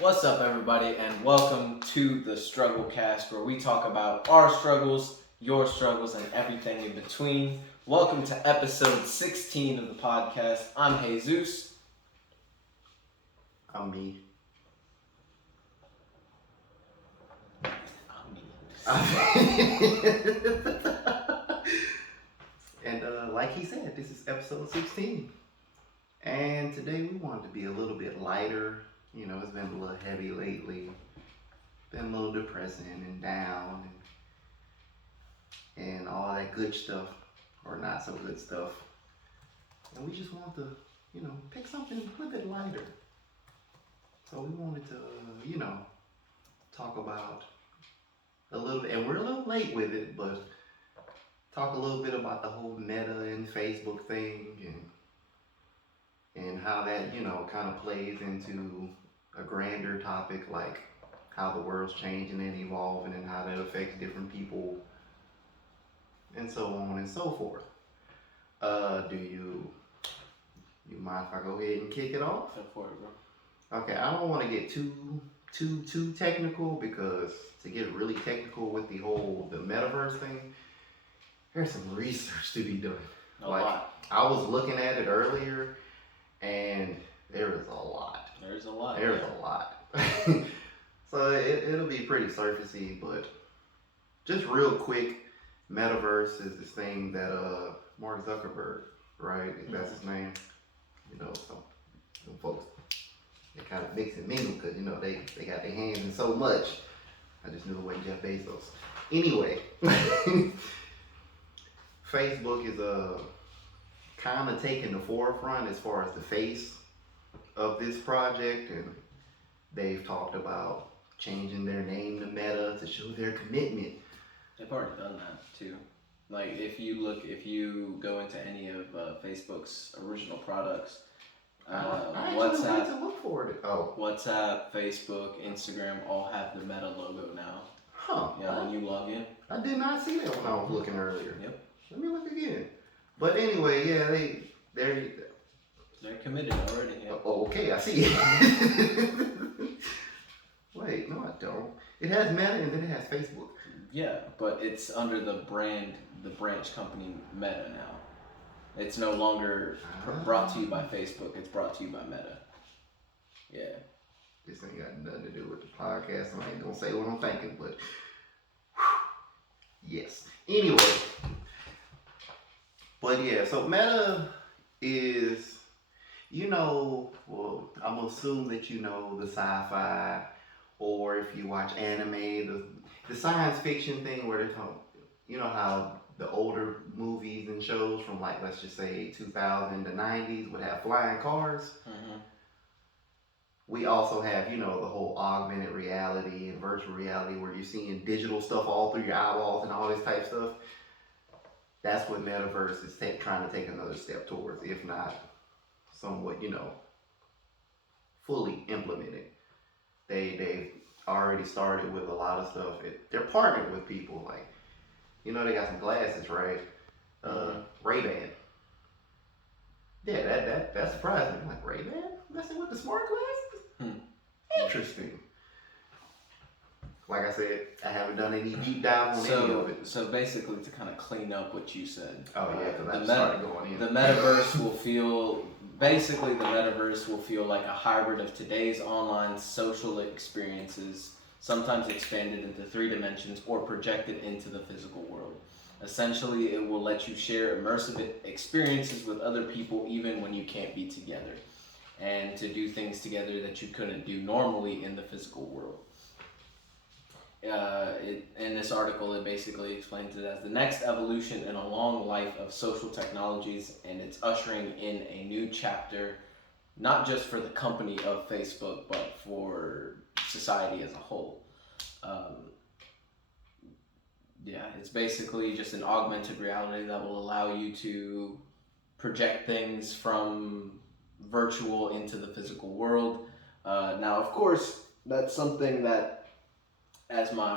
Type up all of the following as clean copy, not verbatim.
What's up, everybody, and welcome to the Strugglecast, where we talk about our struggles, your struggles, and everything in between. Welcome to episode 16 of the podcast. I'm Jesus. I'm me. And like he said, this is episode 16. And today we wanted to be a little bit lighter. You know, it's been a little heavy lately. Been a little depressing and down and all that good stuff, or not so good stuff. And we just wanted to, pick something a little bit lighter. So we wanted to, talk about a little bit, and we're a little late with it, but talk a little bit about the whole Meta and Facebook thing and how that, kind of plays into a grander topic like how the world's changing and evolving and how that affects different people and so on and so forth. Do you mind if I go ahead and kick it off? Go for it, bro. Okay, I don't want to get too technical, because to get really technical with the metaverse thing, there's some research to be done. A lot. I was looking at it earlier, and there is a lot. There's a lot. A lot. So it'll be pretty surfacey, but just real quick, metaverse is this thing that Mark Zuckerberg, right? That's his name. Some folks, they kind of mix and mingle because they got their hands in so much. I just knew the way Jeff Bezos. Anyway, Facebook is kind of taking the forefront as far as the face of this project, and they've talked about changing their name to Meta to show their commitment. They've already done that too. Like if you go into any of Facebook's original products, I WhatsApp, to look for it. Oh, WhatsApp, Facebook, Instagram all have the Meta logo now. Huh. Yeah, when you log in. I did not see that when I was looking earlier. Yep. Let me look again. But anyway, yeah, they're committed already. Yeah. Oh, okay, I see it. Wait, no, I don't. It has Meta and then it has Facebook. Yeah, but it's under the branch company Meta now. It's no longer brought to you by Facebook. It's brought to you by Meta. Yeah. This ain't got nothing to do with the podcast, so I ain't gonna say what I'm thinking, but yes. Anyway. But yeah, so Meta is, well, I'm gonna assume that you know the sci-fi, or if you watch anime, the science fiction thing where they talk, how the older movies and shows from, like, let's just say 2000 to 90s would have flying cars. Mm-hmm. We also have, the whole augmented reality and virtual reality where you're seeing digital stuff all through your eyeballs and all this type stuff. That's what metaverse is trying to take another step towards, if not somewhat, fully implemented. They've already started with a lot of stuff. They're partnered with people like, they got some glasses, right? Ray-Ban. Yeah, that surprised me. I'm like, Ray-Ban? Messing with the smart glasses? Interesting. Like I said, I haven't done any deep dive on any of it. So basically, to kind of clean up what you said. Oh yeah, because I started going in. The metaverse will feel like a hybrid of today's online social experiences, sometimes expanded into 3 dimensions or projected into the physical world. Essentially, it will let you share immersive experiences with other people even when you can't be together, and to do things together that you couldn't do normally in the physical world. In this article, it basically explains it as the next evolution in a long life of social technologies, and it's ushering in a new chapter, not just for the company of Facebook, but for society as a whole. It's basically just an augmented reality that will allow you to project things from virtual into the physical world. Now, of course, that's something that, as my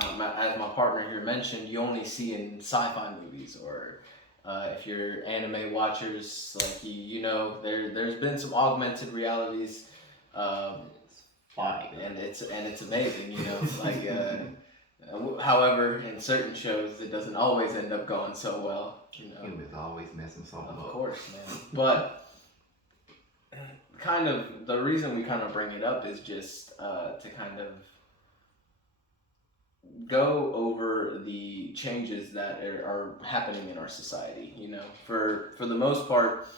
partner here mentioned, you only see in sci-fi movies, or if you're anime watchers, like there's been some augmented realities. Fine. and it's amazing, you know. Like, however, in certain shows, it doesn't always end up going so well, you know. He was always messing something Of up. course, man. But kind of the reason we kind of bring it up is just to kind of go over the changes that are happening in our society. You know, for the most part,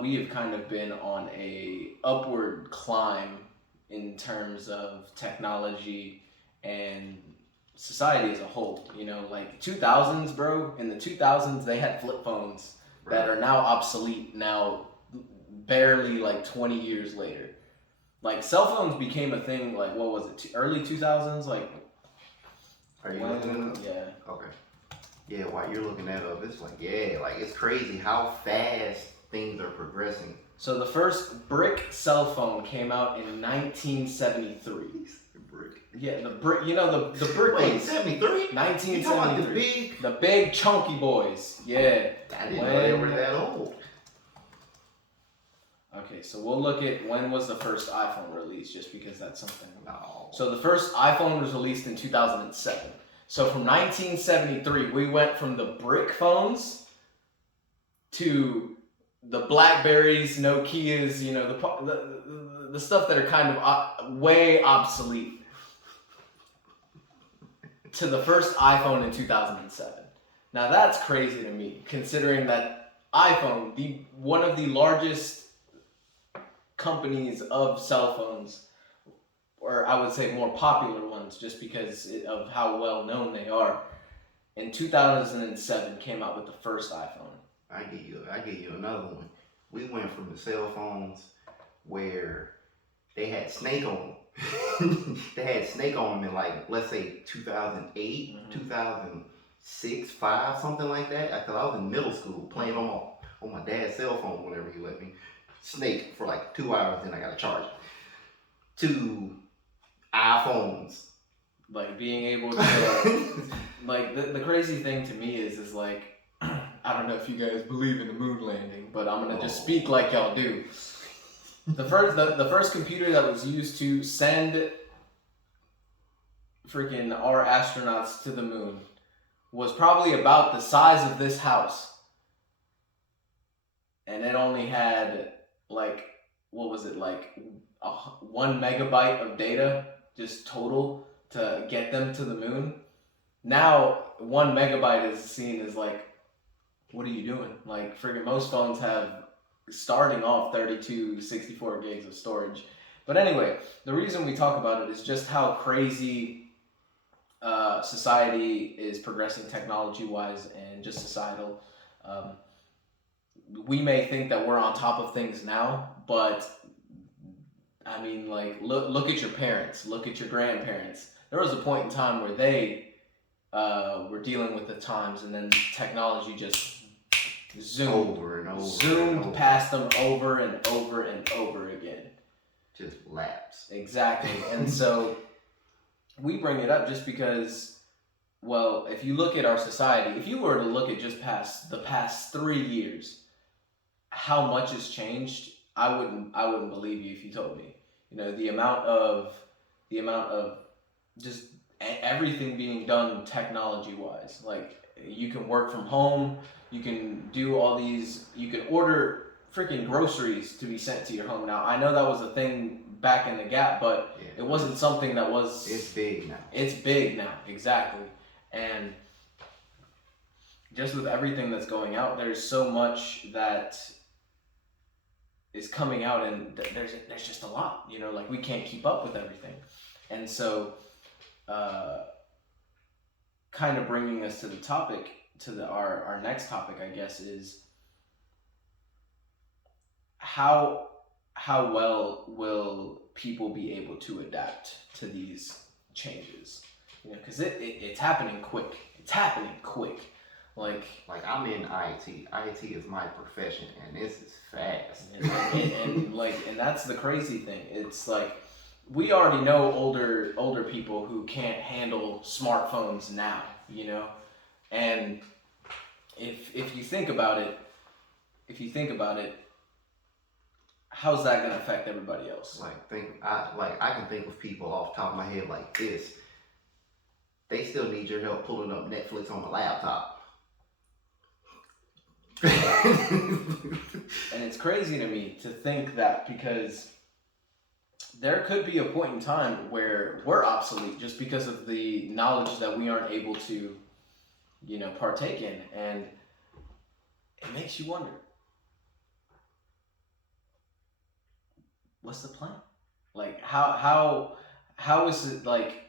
we have kind of been on a upward climb in terms of technology and society as a whole. You know, like 2000s, bro. In the 2000s, they had flip phones that are now obsolete. Now, barely like 20 years later, like cell phones became a thing. Like what was it? Early 2000s, like. Are you looking it up? Yeah. Okay. Yeah, while you're looking that up, it's like, yeah, like it's crazy how fast things are progressing. So the first brick cell phone came out in 1973. Brick. Yeah, the brick. You know the brick Wait, ones. 73? 1973. You talking about the big chunky boys. Yeah. I didn't know they were that old. Okay, so we'll look at when was the first iPhone released, just because that's something. No. So the first iPhone was released in 2007. So from 1973, we went from the brick phones to the Blackberries, Nokias, you know, the stuff that are kind of way obsolete, to the first iPhone in 2007. Now that's crazy to me, considering that iPhone, one of the largest companies of cell phones, or I would say more popular ones, just because of how well known they are, in 2007 came out with the first iPhone. I give you another one. We went from the cell phones where they had Snake on them. They had Snake on them in, like, let's say 2008, 2006, 5, something like that. Because I was in middle school playing on my dad's cell phone whenever he let me. Snake for like 2 hours, then I got to charge it. To iPhones. Like being able to, like the crazy thing to me is like, I don't know if you guys believe in the moon landing, but I'm gonna just speak like y'all do. The first computer that was used to send freaking our astronauts to the moon was probably about the size of this house, and it only had like, what was it, like 1 megabyte of data just total to get them to the moon. Now 1 megabyte is seen as like, what are you doing? Like friggin' most phones have starting off 32, 64 gigs of storage. But anyway, the reason we talk about it is just how crazy society is progressing technology-wise and just societal. We may think that we're on top of things now, but I mean, like, look at your parents, look at your grandparents. There was a point in time where they were dealing with the times, and then technology just zoomed past them over and over and over again. Just lapse. Exactly. And so we bring it up just because, well, if you look at our society, if you were to look at just the past 3 years, how much has changed, I wouldn't believe you if you told me. You know, the amount of just everything being done technology wise. Like, you can work from home, you can do all these, you can order freaking groceries to be sent to your home. Now, I know that was a thing back in the gap, but it wasn't something that was... It's big now. It's big now, exactly. And just with everything that's going out, there's so much that is coming out, and there's just a lot, you know, like we can't keep up with everything. And so kind of bringing us to the topic, our next topic, I guess, is how well will people be able to adapt to these changes? You know, because it's happening quick. It's happening quick. Like I'm in IT. IT is my profession, and this is fast. And that's the crazy thing. It's like, we already know older people who can't handle smartphones now, you know? And if you think about it, how's that gonna affect everybody else? I can think of people off the top of my head like this. They still need your help pulling up Netflix on the laptop. And it's crazy to me to think that, because there could be a point in time where we're obsolete just because of the knowledge that we aren't able to, partake in. And it makes you wonder, what's the plan? Like, how is it, like,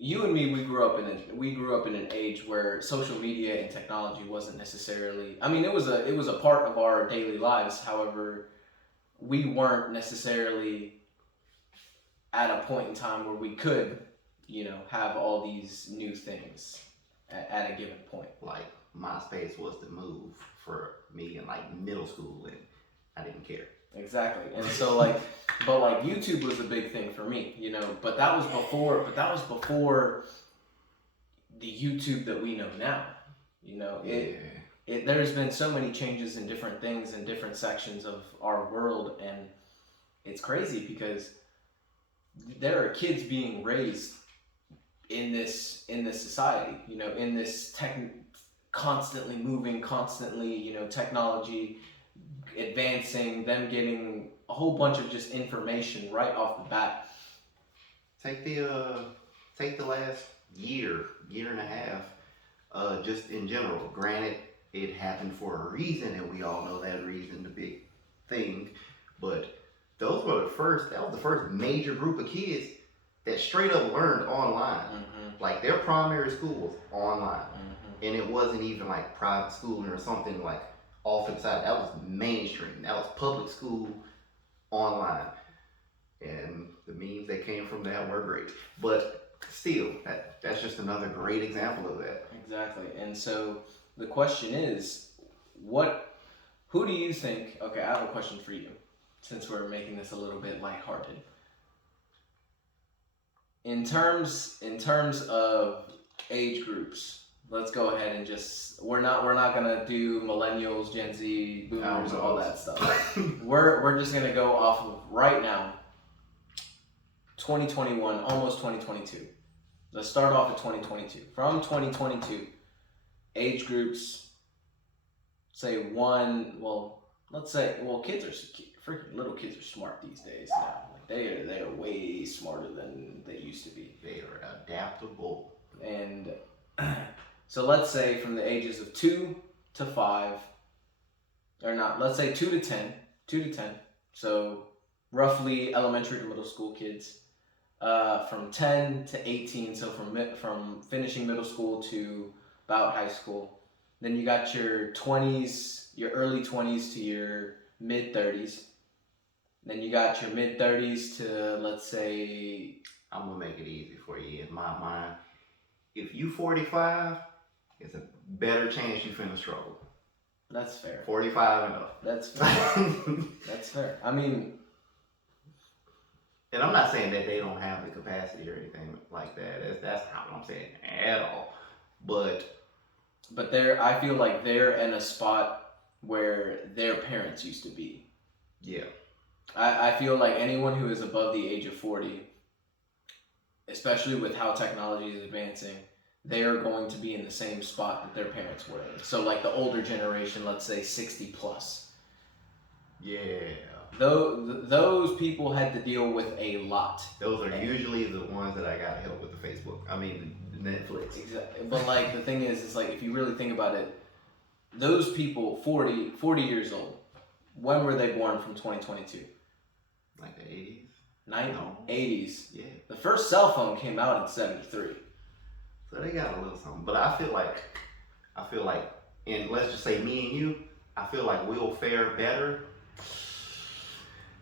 you and me, we grew up in an age where social media and technology wasn't necessarily, I mean, it was a part of our daily lives. However, we weren't necessarily at a point in time where we could, have all these new things at a given point. Like MySpace was the move for me in like middle school, and I didn't care. Exactly. And so but YouTube was a big thing for me, but that was before the YouTube that we know now. There's been so many changes in different things in different sections of our world, and it's crazy because there are kids being raised in this society, in this constantly moving, constantly, technology advancing, them getting a whole bunch of just information right off the bat. Take the last year and a half, just in general. Granted, it happened for a reason, and we all know that reason, the big thing. But that was the first major group of kids that straight up learned online. Mm-hmm. Like their primary school was online. Mm-hmm. And it wasn't even like private schooling or something like off to the side. That was mainstream. That was public school online. And the memes that came from that were great. But still, that's just another great example of that. Exactly. And so the question is, who do you think, okay, I have a question for you, since we're making this a little bit lighthearted. In terms of age groups, let's go ahead and we're not gonna do millennials, Gen Z, boomers, all that stuff. we're just gonna go off of right now, 2021, almost 2022. Let's start off at 2022. From 2022, age groups, kids are freaking little kids are smart these days now. Like they are way smarter than they used to be. They are adaptable. And so let's say from the ages of 2 to 5, or not, let's say 2 to 10, so roughly elementary to middle school kids. From 10 to 18, so from finishing middle school to about high school. Then you got your 20s, your early 20s to your mid 30s. Then you got your mid 30s to, let's say, I'm gonna make it easy for you. In my mind, if you 45, it's a better chance you finna struggle. That's fair. 45 and up. That's fair. That's fair. I mean, and I'm not saying that they don't have the capacity or anything like that. That's not what I'm saying at all. But I feel like they're in a spot where their parents used to be. Yeah. I feel like anyone who is above the age of 40, especially with how technology is advancing, they are going to be in the same spot that their parents were in. So like the older generation, let's say 60 plus. Yeah. Those people had to deal with a lot. Those are usually the ones that I gotta help with the Facebook. I mean, the Netflix. Exactly. But like the thing is, it's like if you really think about it, those people 40 years old, when were they born from 2022? Like the 80s? 80s. Yeah. The first cell phone came out in 73. So they got a little something. But I feel like, and let's just say me and you, I feel like we'll fare better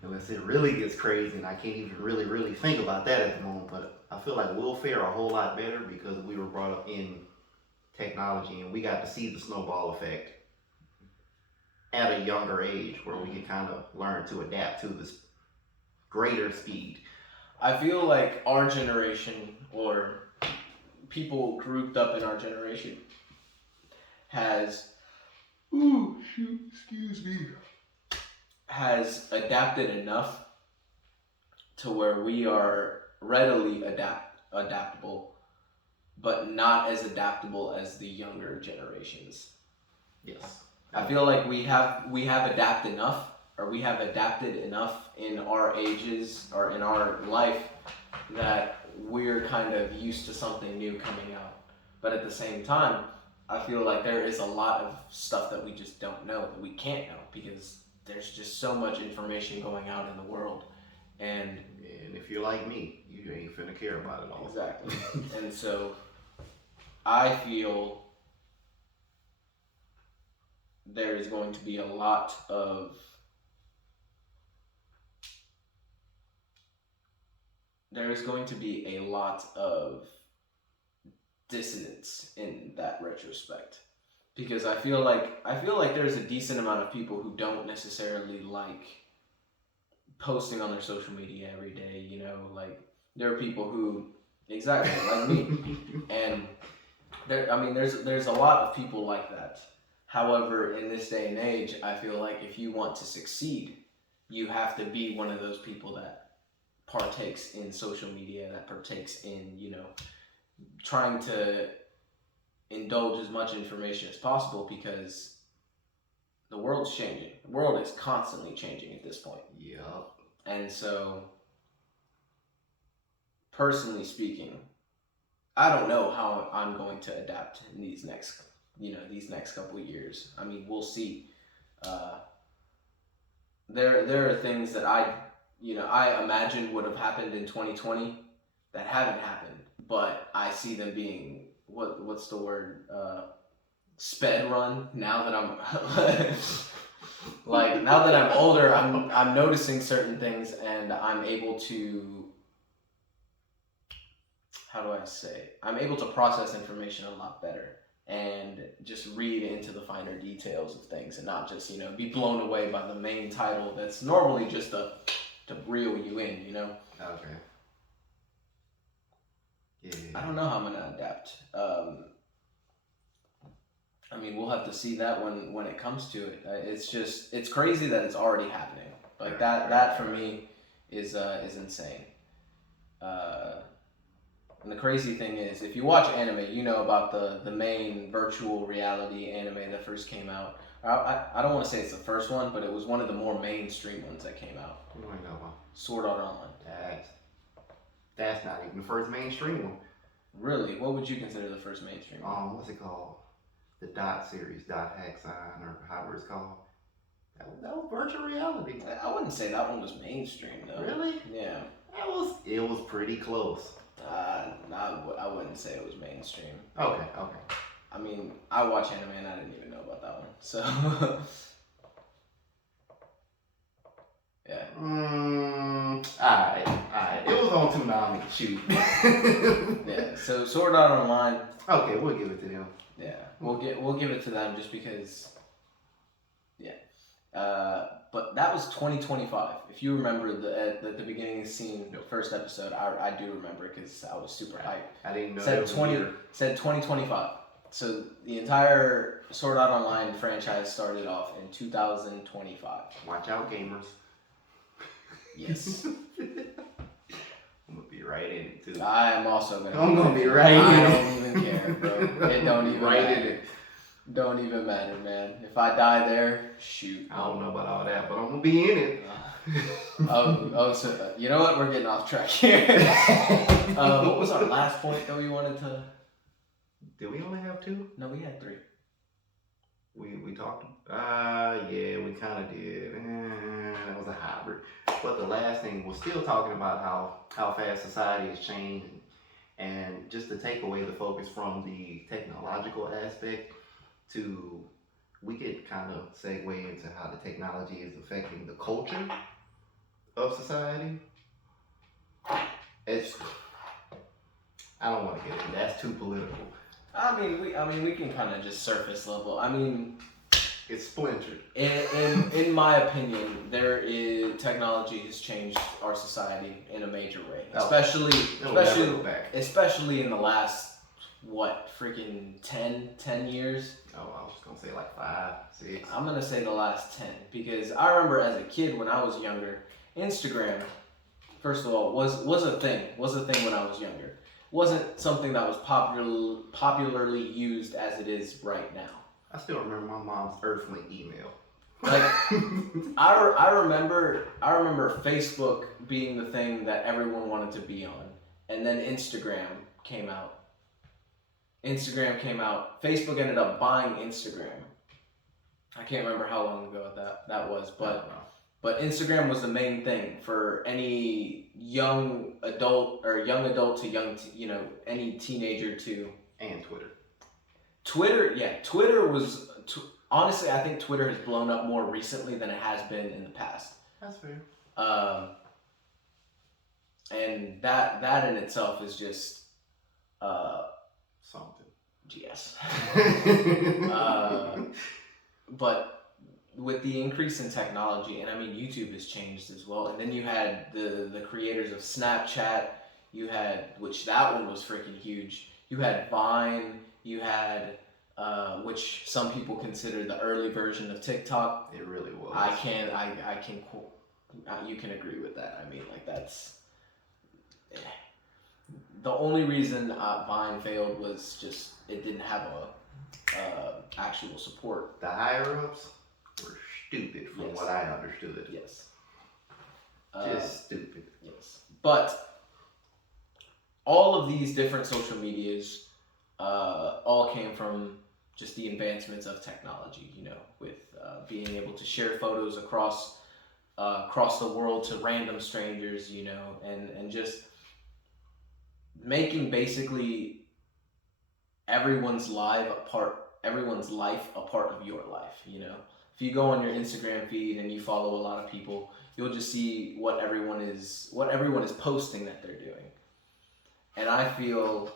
unless it really gets crazy, and I can't even really think about that at the moment. But I feel like we'll fare a whole lot better because we were brought up in technology, and we got to see the snowball effect at a younger age, where we can kind of learn to adapt to this greater speed. I feel like our generation, or people grouped up in our generation, has excuse me, has adapted enough to where we are readily adaptable, but not as adaptable as the younger generations. Yes. I feel like we have adapted enough, or we have adapted enough in our ages or in our life that we're kind of used to something new coming out. But at the same time, I feel like there is a lot of stuff that we just don't know, that we can't know, because there's just so much information going out in the world. And if you're like me, you ain't finna care about it all. exactly. And so I feel there is going to be a lot of dissonance in that retrospect, because I feel like there's a decent amount of people who don't necessarily like posting on their social media every day. Like there are people who exactly like me, and there's a lot of people like that. However, in this day and age, I feel like if you want to succeed, you have to be one of those people that partakes in social media, that partakes in trying to indulge as much information as possible, because the world's changing. The world is constantly changing at this point. Yep. And so, personally speaking, I don't know how I'm going to adapt in these next couple of years. I mean, we'll see. There are things that I imagined would have happened in 2020 that haven't happened, but I see them being what's the word, sped run, now that I'm like, now that I'm older. I'm noticing certain things, and I'm able to, how do I say, I'm able to process information a lot better and just read into the finer details of things, and not just be blown away by the main title that's normally just to reel you in. Okay. Yeah. I don't know how I'm gonna adapt. I mean, we'll have to see that when it comes to it. It's crazy that it's already happening. Like that for me is insane. And the crazy thing is, if you watch anime, you know about the main virtual reality anime that first came out. I don't want to say it's the first one, but it was one of the more mainstream ones that came out. What do I know about? Sword Art Online. That's not even the first mainstream one. Really? What would you consider the first mainstream one? What's it called? The Dot series, Dot Hack Sign, or however it's called. That was virtual reality. I wouldn't say that one was mainstream though. Really? Yeah. It was pretty close. I wouldn't say it was mainstream. Okay. I mean, I watch anime and I didn't even know about that one. So, yeah. Alright. It was on Toonami. Shoot. Yeah. So Sword Art Online. Okay, we'll give it to them. Yeah, we'll give it to them just because. Yeah. But that was 2025. If you remember at the beginning of the scene, the first episode, I do remember because I was super hyped. I didn't know said that was said 2025. So the entire Sword Art Online franchise started off in 2025. Watch out, gamers. Yes. I'm gonna be right in it too. I am also gonna. I'm gonna be right in it. I don't even care, bro. It don't even right matter. in it. Don't even matter, man. If I die there, shoot. I don't know about all that, but I'm gonna be in it. So you know what? We're getting off track here. What was our last point that we wanted to? Did we only have two? No, we had three. We talked. Yeah, we kind of did. That was a hybrid. But the last thing was still talking about how fast society has changed, and just to take away the focus from the technological aspect to, we could kind of segue into how the technology is affecting the culture of society. I don't want to get into that's too political. I mean, we can kind of just surface level. I mean, it's splintered. In my opinion, technology has changed our society in a major way, especially in the last what, freaking 10 years? Oh, I was gonna say like 5, 6. I'm gonna say the last 10 because I remember as a kid when I was younger, Instagram, first of all, was a thing. Was a thing when I was younger. Wasn't something that was popularly used as it is right now. I still remember my mom's earthly email. Like I remember Facebook being the thing that everyone wanted to be on, and then came out. Instagram came out. Facebook ended up buying Instagram. I can't remember how long ago that was, but Instagram was the main thing for any young adult or young adult to any teenager to. And Twitter. Twitter was honestly, I think Twitter has blown up more recently than it has been in the past. That's fair. And that in itself is just Something. yes. But with the increase in technology, and I mean YouTube has changed as well, and then you had the creators of Snapchat, you had, which that one was freaking huge, you had Vine, you had which some people consider the early version of TikTok. It really was. You can agree with that. I mean, like that's the only reason Vine failed was just it didn't have a actual support. The higher ups were stupid from what I understood. Yes. Just stupid. Yes. But all of these different social medias all came from just the advancements of technology, with being able to share photos across the world to random strangers, and just making basically everyone's life a part of your life. If you go on your Instagram feed and you follow a lot of people, you'll just see what everyone is posting that they're doing. And I feel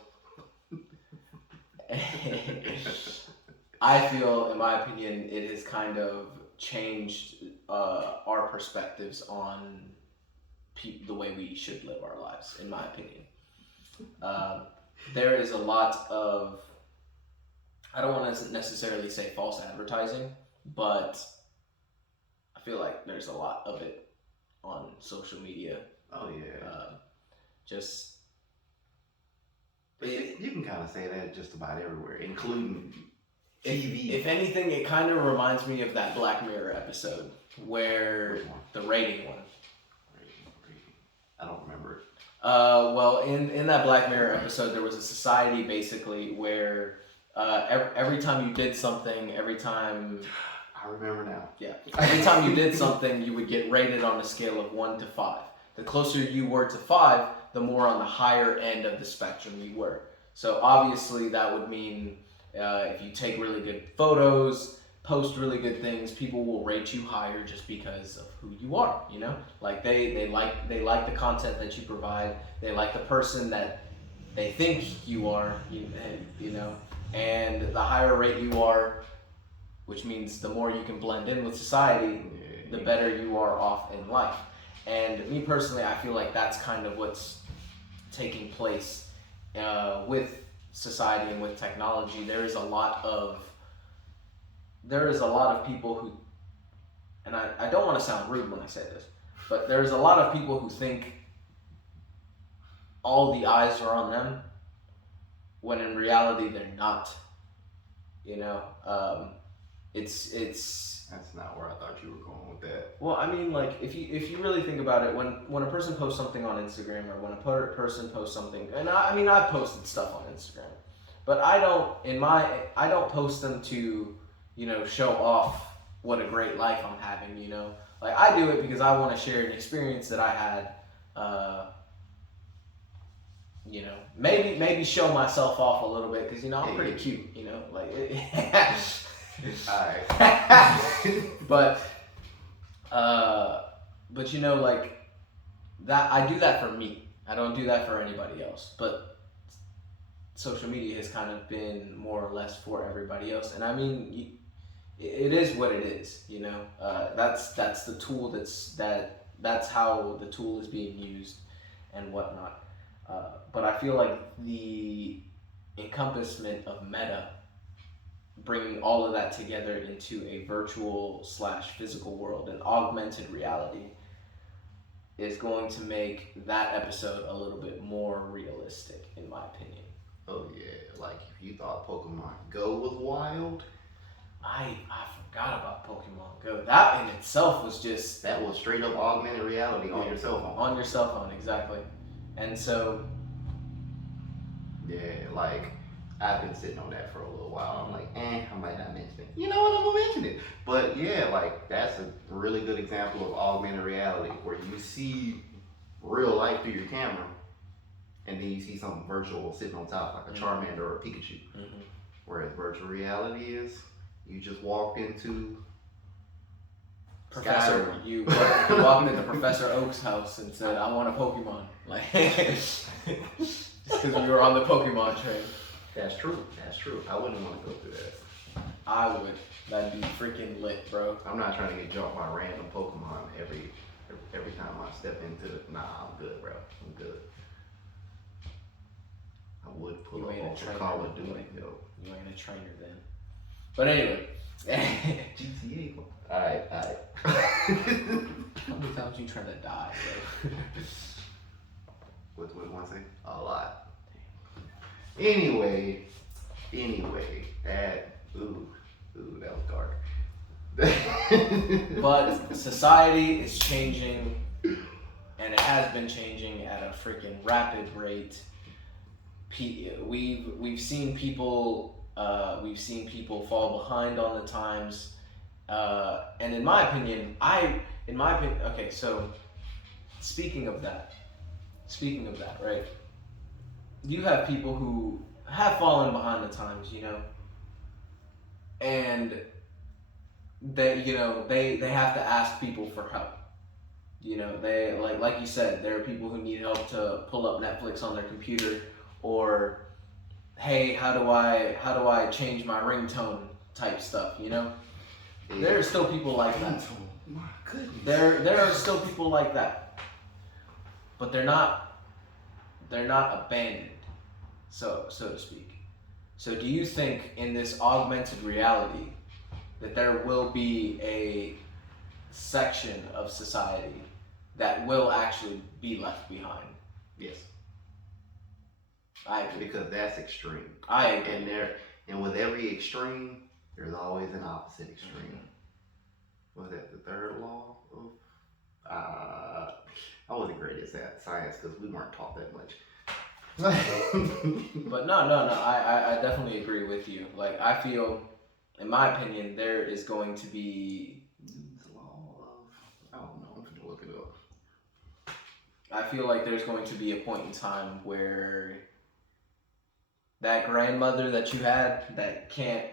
in my opinion, it has kind of changed our perspectives on the way we should live our lives, in my opinion. There is a lot of, I don't want to necessarily say false advertising, but I feel like there's a lot of it on social media. Oh yeah. You can kind of say that just about everywhere, including TV. If anything, it kind of reminds me of that Black Mirror episode where the rating one. I don't remember it. Well, in that Black Mirror episode, there was a society basically where every time you did something, I remember now. Yeah. Every time you did something, you would get rated on a scale of 1 to 5. The closer you were to 5, the more on the higher end of the spectrum you were. So obviously that would mean if you take really good photos, post really good things, people will rate you higher just because of who you are. Like they like the content that you provide. They like the person that they think you are. And the higher rate you are, which means the more you can blend in with society, the better you are off in life. And me personally, I feel like that's kind of what's taking place with society and with technology. There is a lot of people who, and I don't want to sound rude when I say this, but there's a lot of people who think all the eyes are on them, when in reality they're not. That's not where I thought you were going with that. Well, I mean, like if you really think about it, when a person posts something on Instagram, or when a person posts something, and I've posted stuff on Instagram, but I don't post them to show off what a great life I'm having. Like I do it because I want to share an experience that I had. Maybe show myself off a little bit because I'm pretty cute. Like. Alright. but like that, I do that for me. I don't do that for anybody else. But social media has kind of been more or less for everybody else, and I mean, it is what it is. That's the tool. That's how the tool is being used, and whatnot. But I feel like the encompassment of meta, bringing all of that together into a virtual slash physical world, an augmented reality, is going to make that episode a little bit more realistic, in my opinion. Oh yeah, like if you thought Pokemon Go was wild, I forgot about Pokemon Go. That in itself was just that was straight up augmented reality on your cell phone. on your cell phone, exactly. And so, Yeah, like I've been sitting on that for a little while. I'm like, I might not mention it. You know what? I'm gonna mention it. But yeah, like that's a really good example of augmented reality where you see real life through your camera, and then you see something virtual sitting on top, like a Charmander or a Pikachu. Whereas virtual reality is you just walked into Professor, you walked into Professor Oak's house and said, "I want a Pokemon." Like, just because we were on the Pokemon train. That's true. That's true. I wouldn't want to go through that. I would. That'd be freaking lit, bro. I'm not trying to get jumped by random Pokemon every time I step into it. Nah, I'm good, bro. I'm good. I would pull up on Call of Duty, though. You ain't a trainer then. But anyway. GTA. Alright. How many times you trying to die, bro? What one say? A lot. Anyway, that that was dark. But society is changing, and it has been changing at a freaking rapid rate. We've seen people fall behind on the times, and in my opinion, okay. So speaking of that, right? You have people who have fallen behind the times, and they have to ask people for help. They like you said, there are people who need help to pull up Netflix on their computer, or hey, how do I change my ringtone type stuff, There are still people like that. My goodness. There are still people like that. But they're not abandoned, so to speak. So do you think in this augmented reality that there will be a section of society that will actually be left behind? Yes. I agree. Because that's extreme. I agree. And with every extreme, there's always an opposite extreme. Was that the third law of? I wasn't great at science because we weren't taught that much. But no, I definitely agree with you. Like, I feel, in my opinion, there is going to be Newton's law of, I don't know, I'm gonna look it up. I feel like there's going to be a point in time where that grandmother that you had that can't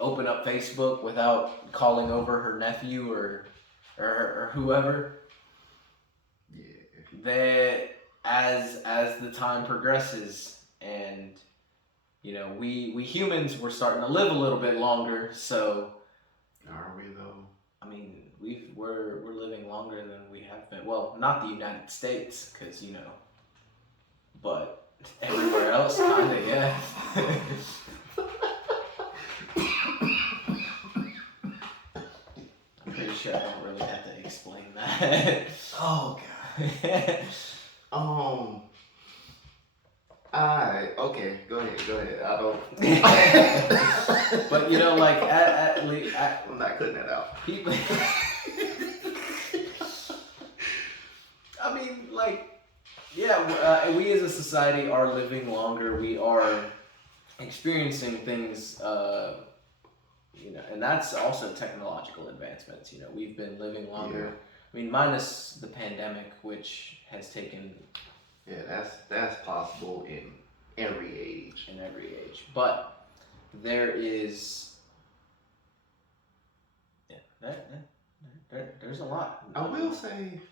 open up Facebook without calling over her nephew or whoever. Yeah. That as the time progresses, and we humans, we're starting to live a little bit longer. So Are we though? I mean, we're living longer than we have been. Well, not the United States, because but everywhere else, kinda, yeah. I'm pretty sure I don't really have to explain that. Oh god. Alright, okay, go ahead. I don't. But like at least I'm not cutting that out. People. I mean, we as a society are living longer. We are experiencing things, and that's also technological advancements. We've been living longer. Yeah. I mean, minus the pandemic, which has taken. Yeah, that's possible in every age. But there is. Yeah, there's a lot. I will say,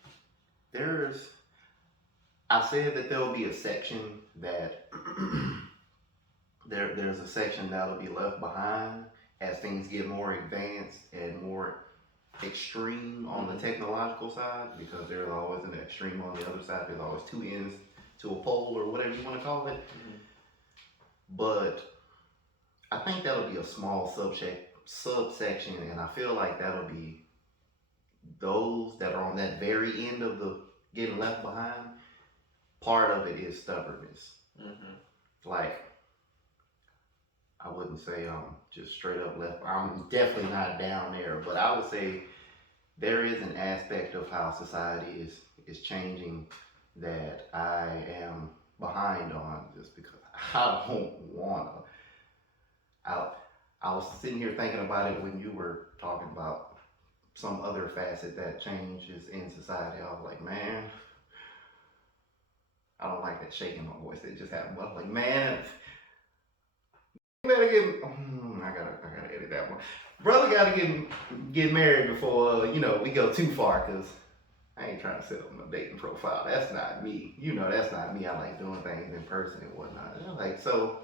I said that there'll be a section that there's a section that'll be left behind as things get more advanced and more extreme on the technological side, because there's always an extreme on the other side. There's always two ends to a pole, or whatever you want to call it. But I think that'll be a small subsection, and I feel like that'll be those that are on that very end of the getting left behind. Part of it is stubbornness. Mm-hmm. Like, I wouldn't say I'm just straight up left. I'm definitely not down there, but I would say there is an aspect of how society is changing that I am behind on just because I don't wanna. I I was sitting here thinking about it when you were talking about some other facet that changes in society. I was like, man, I don't like that shaking my voice that just happened. But I was like, man, you better get. I gotta edit that one. Brother gotta get married before we go too far, cause I ain't trying to set up my dating profile. That's not me. That's not me. I like doing things in person and whatnot. And I'm like, so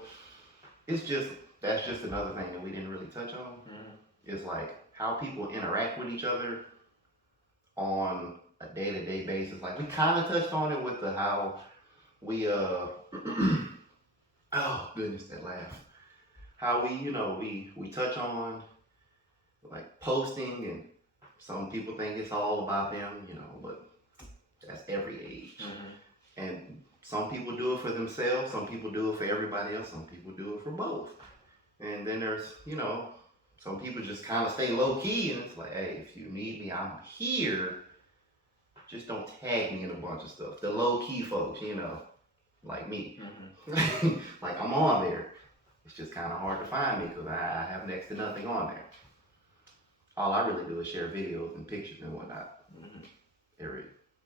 it's just that's just another thing that we didn't really touch on. Mm-hmm. Is like how people interact with each other on a day-to-day basis. Like we kind of touched on it with the how we oh goodness, that laugh. How we touch on like posting, and some people think it's all about them, but that's every age. Mm-hmm. And some people do it for themselves, some people do it for everybody else, some people do it for both. And then there's, some people just kind of stay low key, and it's like, hey, if you need me, I'm here. Just don't tag me in a bunch of stuff. The low key folks, like me. Mm-hmm. Like I'm on there. It's just kind of hard to find me because I have next to nothing on there. All I really do is share videos and pictures and whatnot every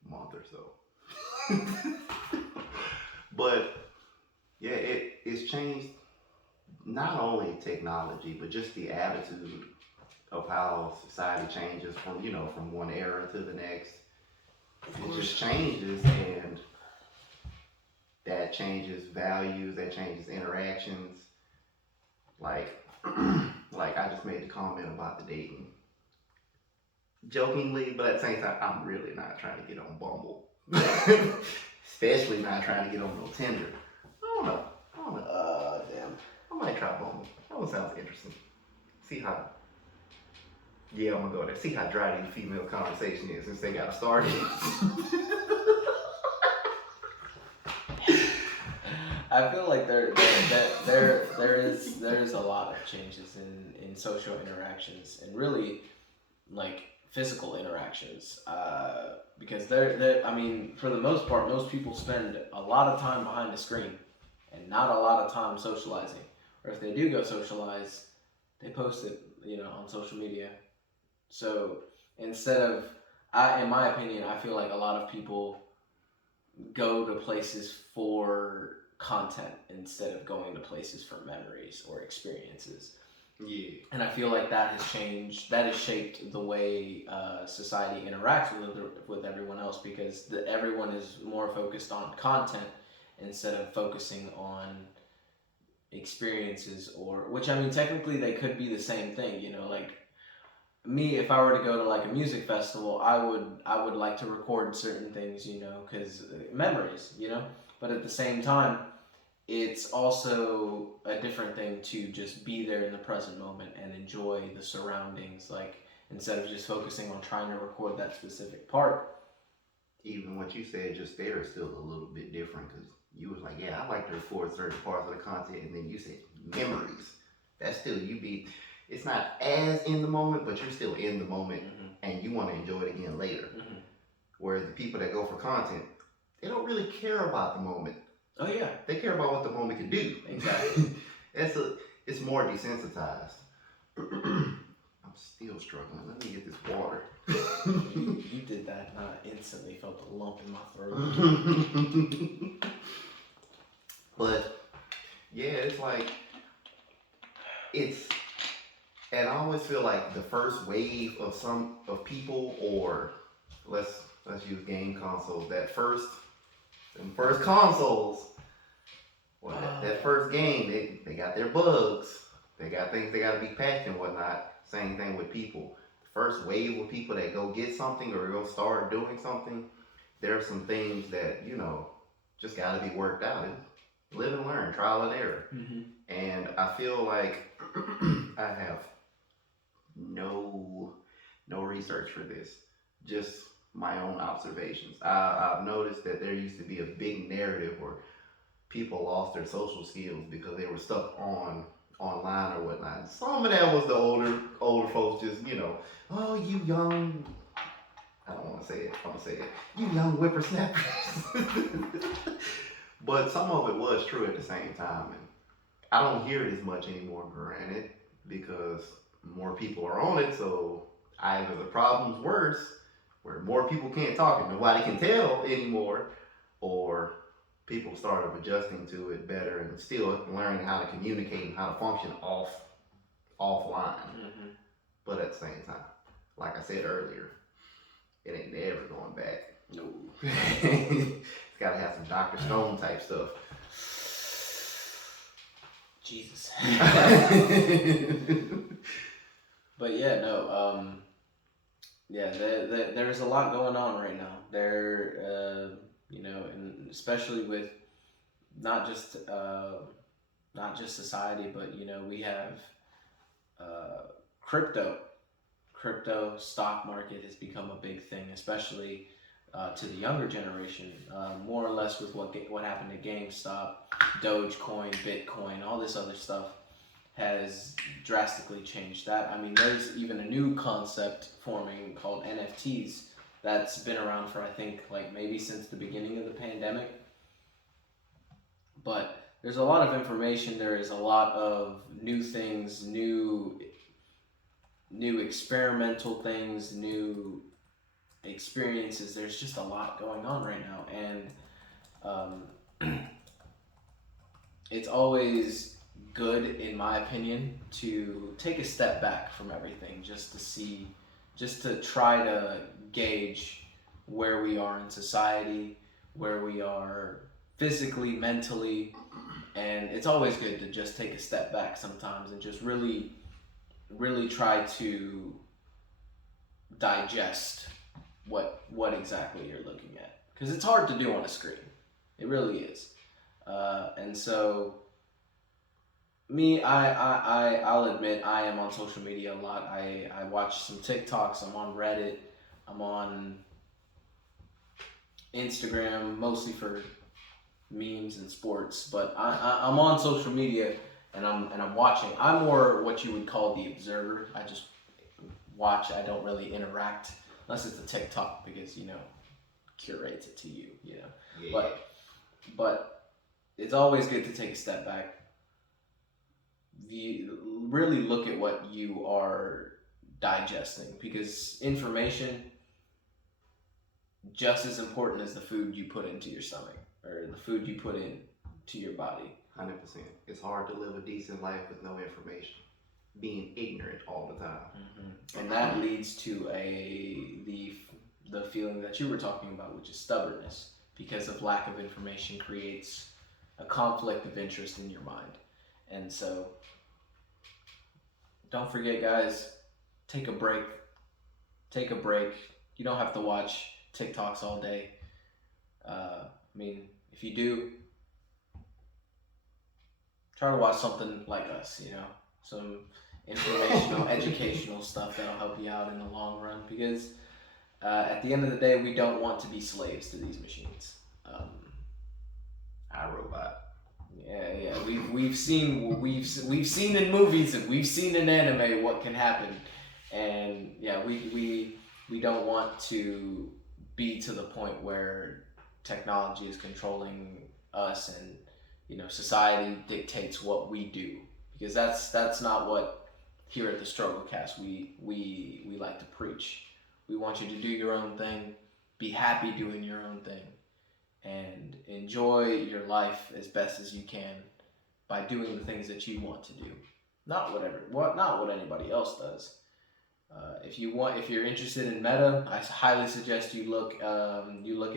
month or so. But yeah, it's changed not only technology, but just the attitude of how society changes from one era to the next. It just changes, and that changes values, that changes interactions. Like, like I just made the comment about the dating, jokingly, but at the same time, I'm really not trying to get on Bumble, especially not trying to get on no Tinder. I don't know. Damn. I might try Bumble. That one sounds interesting. See how. Yeah, I'm gonna go there. See how dry the female conversation is since they got started. I feel like there is a lot of changes in social interactions and really like physical interactions because I mean for the most part most people spend a lot of time behind the screen and not a lot of time socializing, or if they do go socialize they post it on social media. So instead of in my opinion I feel like a lot of people go to places for content instead of going to places for memories or experiences. Yeah. And I feel like that has changed, that has shaped the way society interacts with everyone else because everyone is more focused on content instead of focusing on experiences, or which I mean technically they could be the same thing, like me, if I were to go to like a music festival, I would like to record certain things, because memories, but at the same time it's also a different thing to just be there in the present moment and enjoy the surroundings, like instead of just focusing on trying to record that specific part. Even what you said just there is still a little bit different because you was like, yeah, I like to record certain parts of the content, and then you said memories. That's still you be. It's not as in the moment, but you're still in the moment, and you want to enjoy it again later. Whereas the people that go for content, they don't really care about the moment. Oh yeah, they care about what the moment can do. Exactly. It's more desensitized. I'm still struggling. Let me get this water. you did that, and I instantly felt a lump in my throat. But yeah, it's like and I always feel like the first wave of people, or let's use game consoles. Them first consoles, well, that first game, they got their bugs. They got things they got to be patched and whatnot. Same thing with people. The first wave of people that go get something or go start doing something, there are some things that just got to be worked out. live and learn, trial and error. Mm-hmm. And I feel like I have no research for this, just my own observations. I've noticed that there used to be a big narrative where people lost their social skills because they were stuck online or whatnot. Some of that was the older folks just, oh, you young, I don't want to say it. I'm gonna say it. You young whippersnappers. But some of it was true at the same time, and I don't hear it as much anymore. Granted, because more people are on it, so either the problem's worse, where more people can't talk and nobody can tell anymore, or people started adjusting to it better and still learning how to communicate and how to function offline. Mm-hmm. But at the same time, like I said earlier, it ain't never going back. No. It's gotta have some Dr. Stone type stuff. Jesus. But yeah, no. Yeah, there's a lot going on right now. And especially with not just society, but we have crypto. Crypto stock market has become a big thing, especially to the younger generation. More or less with what happened to GameStop, Dogecoin, Bitcoin, all this other stuff has drastically changed that. I mean, there's even a new concept forming called NFTs that's been around for, I think, like maybe since the beginning of the pandemic. But there's a lot of information. There is a lot of new things, new experimental things, new experiences. There's just a lot going on right now, and it's always good, in my opinion, to take a step back from everything, just to try to gauge where we are in society, where we are physically, mentally, and it's always good to just take a step back sometimes and just really try to digest what exactly you're looking at, because it's hard to do on a screen. It really is. And so I'll admit I am on social media a lot. I watch some TikToks. I'm on Reddit. I'm on Instagram, mostly for memes and sports. But I'm on social media, and I'm watching. I'm more what you would call the observer. I just watch. I don't really interact unless it's a TikTok, because curates it to you. Yeah. But it's always good to take a step back. Really look at what you are digesting, because information just as important as the food you put into your stomach or the food you put into your body. 100%. It's hard to live a decent life with no information. Being ignorant all the time. Mm-hmm. And that leads to the feeling that you were talking about, which is stubbornness, because of lack of information creates a conflict of interest in your mind. And so don't forget, guys, take a break. Take a break. You don't have to watch TikToks all day. I mean, if you do, try to watch something like us, some informational, educational stuff that'll help you out in the long run, because at the end of the day, we don't want to be slaves to these machines. iRobot. Yeah. We've seen in movies and we've seen in anime what can happen, and yeah, we don't want to be to the point where technology is controlling us, and society dictates what we do, because that's not what here at the Strugglecast we like to preach. We want you to do your own thing, be happy doing your own thing, and enjoy your life as best as you can by doing the things that you want to do, not what anybody else does. If you're interested in meta, I highly suggest you look it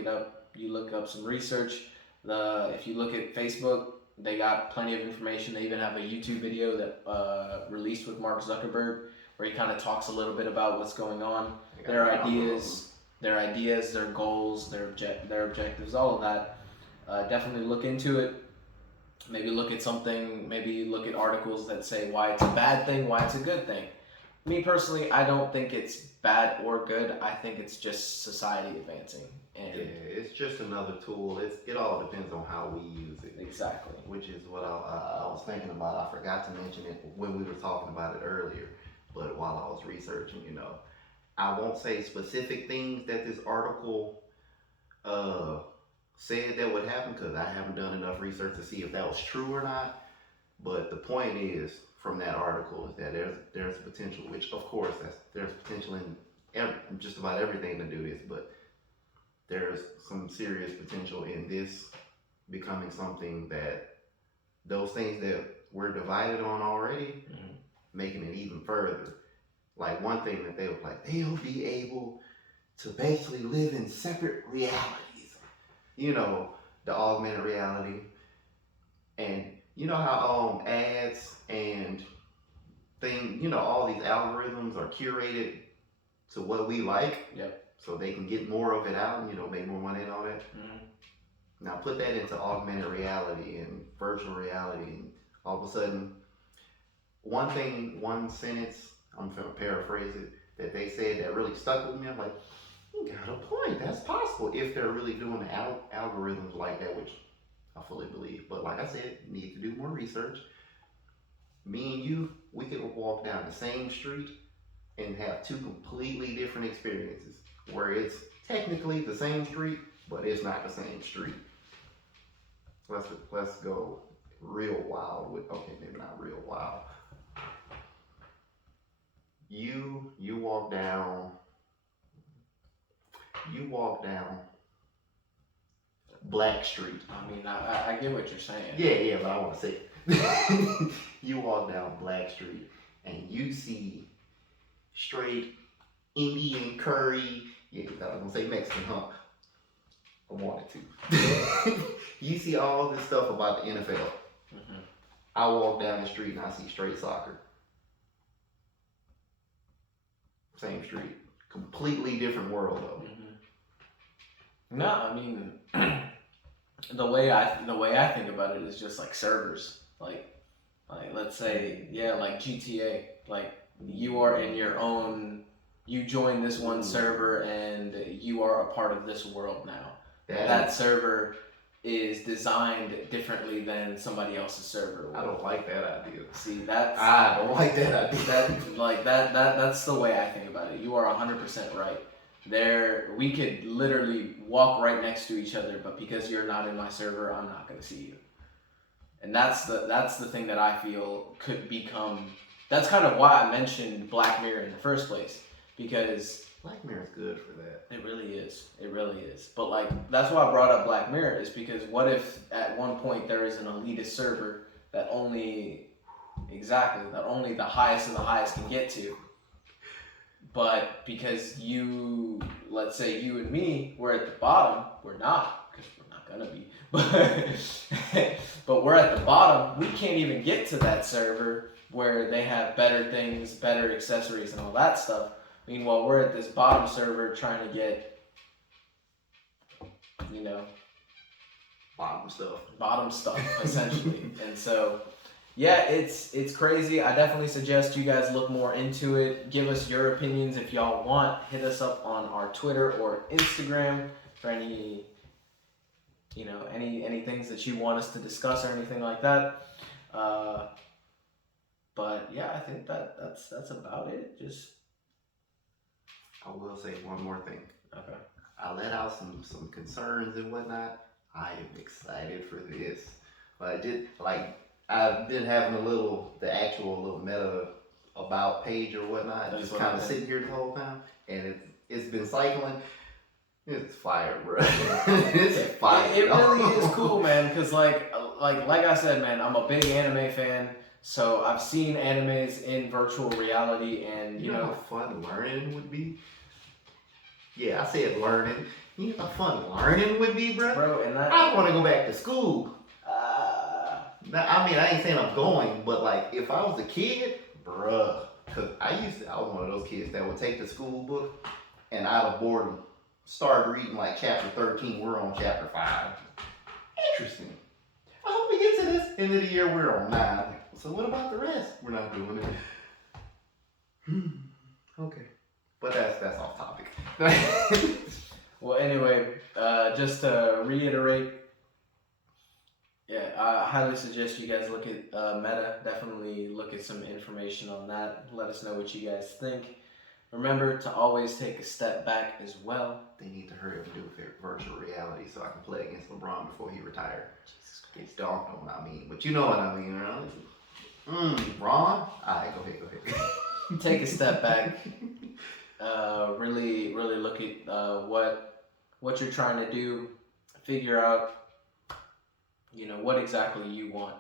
up. You look up some research. If you look at Facebook, they got plenty of information. They even have a YouTube video that released with Mark Zuckerberg, where he kind of talks a little bit about what's going on, their ideas, their goals, their objectives, all of that. Definitely look into it. Maybe look at something, maybe look at articles that say why it's a bad thing, why it's a good thing. Me personally, I don't think it's bad or good. I think it's just society advancing. And Yeah, it's just another tool. It all depends on how we use it. exactly. Which is what I was thinking about. I forgot to mention it when we were talking about it earlier, but while I was researching, I won't say specific things that this article uh, said that would happen because I haven't done enough research to see if that was true or not. But the point is, from that article, is that there's potential, which of course there's potential in just about everything to do this, but there's some serious potential in this becoming something that those things that we're divided on already, making it even further. Like one thing that they were like, they'll be able to basically live in separate realities. The augmented reality. And you know how ads and all these algorithms are curated to what we like. Yep. So they can get more of it out and make more money and all that. Now put that into augmented reality and virtual reality, and all of a sudden, one sentence, I'm gonna paraphrase it, that they said that really stuck with me. I'm like, you got a point. That's possible if they're really doing the algorithms like that, which I fully believe. But like I said, need to do more research. Me and you, we could walk down the same street and have two completely different experiences, where it's technically the same street, but it's not the same street. Let's go real wild with, okay, maybe not real wild. You walk down Black Street. I mean, I get what you're saying. Yeah, but I want to say it. You walk down Black Street and you see straight Indian curry. Yeah, I was gonna say Mexican, huh? I wanted to. You see all this stuff about the NFL. I walk down the street and I see straight soccer. Same street. Completely different world though. No, I mean the way I think about it is just like servers. Like let's say, like GTA. Like you are in your own, you join this one server and you are a part of this world now. That server is designed differently than somebody else's server. I don't like that idea. See, that's I don't like that idea. That's the way I think about it. You are 100% right. We could literally walk right next to each other, but because you're not in my server, I'm not going to see you. And that's the thing that I feel could become. That's kind of why I mentioned Black Mirror in the first place, because Black Mirror's good for that. It really is. It really is. But like, that's why I brought up Black Mirror, is because what if at one point there is an elitist server that only the highest of the highest can get to. But because let's say you and me, we're at the bottom, we're not, because we're not gonna be, but we're at the bottom, we can't even get to that server where they have better things, better accessories and all that stuff. Meanwhile, we're at this bottom server trying to get, bottom stuff, essentially. And so, yeah, it's crazy. I definitely suggest you guys look more into it. Give us your opinions if y'all want. Hit us up on our Twitter or Instagram for any things that you want us to discuss or anything like that. But yeah, I think that's about it. Just I will say one more thing. Okay. I let out some concerns and whatnot. I am excited for this. But I've been having the actual little meta about page or whatnot, That's just what kind of I sitting here the whole time, and it's been cycling. It's fire, bro. It's fire. It really is cool, man. Cause like I said, man, I'm a big anime fan. So I've seen animes in virtual reality, and you know how fun learning would be. Yeah, I said learning. You know how fun learning would be, bro. And I want to go back to school. I ain't saying I'm going, but like if I was a kid, bruh, cause I was one of those kids that would take the school book and out of boredom start reading like chapter 13. We're on chapter 5. Interesting. I hope we get to this end of the year, we're on 9. So what about the rest? We're not doing it. Okay. But that's off topic. Well, anyway, just to reiterate, yeah, I highly suggest you guys look at Meta. Definitely look at some information on that. Let us know what you guys think. Remember to always take a step back as well. They need to hurry up and do virtual reality so I can play against LeBron before he retires. It's don't know what I mean, but you know what I mean, right? Ron? Alright, go ahead. Take a step back. Really look at what you're trying to do. Figure out, what exactly you want,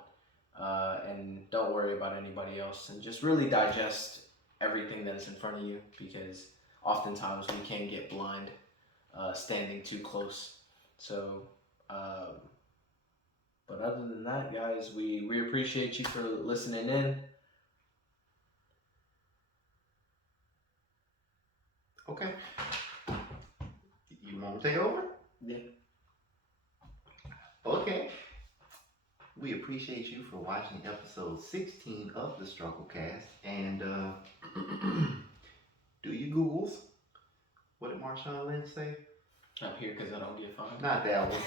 and don't worry about anybody else. And just really digest everything that is in front of you, because oftentimes we can get blind standing too close. So, but other than that, guys, we appreciate you for listening in. Okay. You want to take over? Yeah. Okay. We appreciate you for watching episode 16 of the Strugglecast. And do your Googles. What did Marshawn Lynch say? I'm here because I don't get fined. Not that one.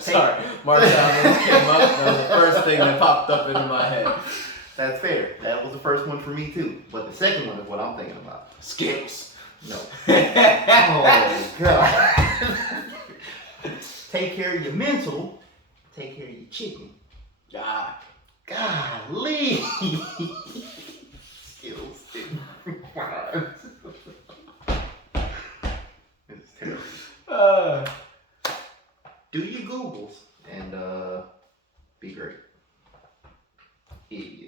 Sorry, Marshawn Lynch came up. That was the first thing that popped up into my head. That's fair. That was the first one for me too. But the second one is what I'm thinking about. Skittles. No. Oh, God. Take care of your mental. Take care of your chicken. Ah. Golly. Skittles. It's terrible. Do your Googles and be great. Idiot.